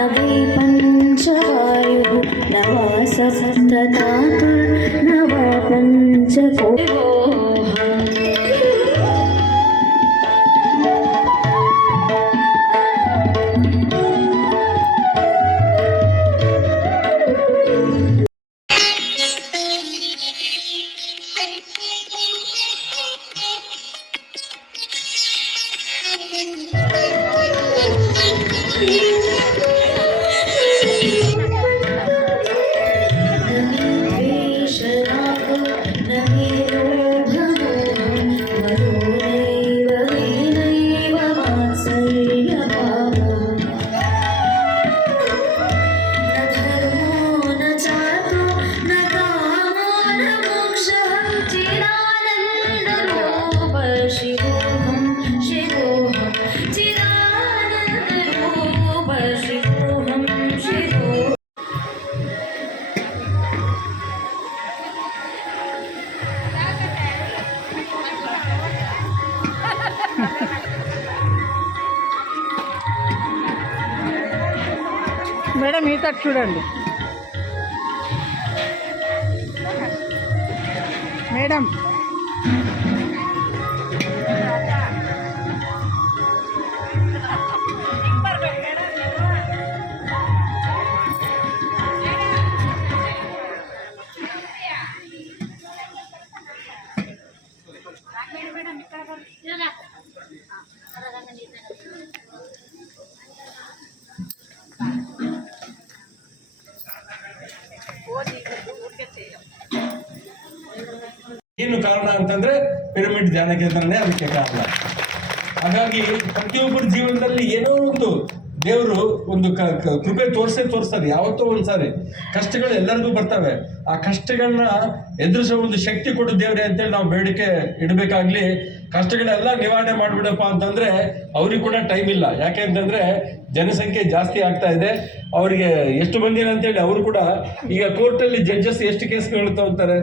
नवे पञ्चवायुः नवा सप्तधातुर्नव पञ्चकोटिः మేడం ఈ తట్టు చూడండి మేడం. ಏನು ಕಾರಣ ಅಂತಂದ್ರೆ ಪಿರಮಿಡ್ ಧ್ಯಾನ ಕೇಂದ್ರನೇ ಅದಕ್ಕೆ ಕಾರಣ. ಹಾಗಾಗಿ ಪ್ರತಿಯೊಬ್ಬರ ಜೀವನದಲ್ಲಿ ಏನೋ ಒಂದು ದೇವರು ಒಂದು ಕೃಪೆ ತೋರಿಸ್ತಾರೆ. ಯಾವತ್ತೋ ಒಂದ್ಸಾರಿ ಕಷ್ಟಗಳು ಎಲ್ಲರಿಗೂ ಬರ್ತವೆ. ಆ ಕಷ್ಟಗಳನ್ನ ಎದುರಿಸೋ ಒಂದು ಶಕ್ತಿ ಕೊಡು ದೇವ್ರೆ ಅಂತೇಳಿ ನಾವು ಬೇಡಿಕೆ ಇಡಬೇಕಾಗ್ಲಿ. ಕಷ್ಟಗಳೆಲ್ಲ ನಿವಾರಣೆ ಮಾಡ್ಬಿಡಪ್ಪ ಅಂತಂದ್ರೆ ಅವ್ರಿಗೆ ಕೂಡ ಟೈಮ್ ಇಲ್ಲ. ಯಾಕೆ ಅಂತಂದ್ರೆ ಜನಸಂಖ್ಯೆ ಜಾಸ್ತಿ ಆಗ್ತಾ ಇದೆ. ಅವರಿಗೆ ಎಷ್ಟು ಬಂದಿಲ್ಲ ಅಂತೇಳಿ ಅವರು ಕೂಡ ಈಗ ಕೋರ್ಟಲ್ಲಿ ಜಡ್ಜಸ್ ಎಷ್ಟು ಕೇಸ್ಗಳು ತಗೋತಾರೆ,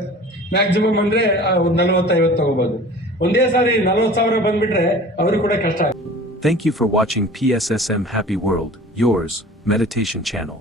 ಮ್ಯಾಕ್ಸಿಮಮ್ ಅಂದ್ರೆ 40-50 ತಗೋಬಹುದು. ಒಂದೇ ಸಾರಿ 40,000 ಬಂದ್ಬಿಟ್ರೆ ಅವ್ರಿಗೆ ಕೂಡ ಕಷ್ಟ. Thank you for watching PSSM Happy World, yours meditation channel.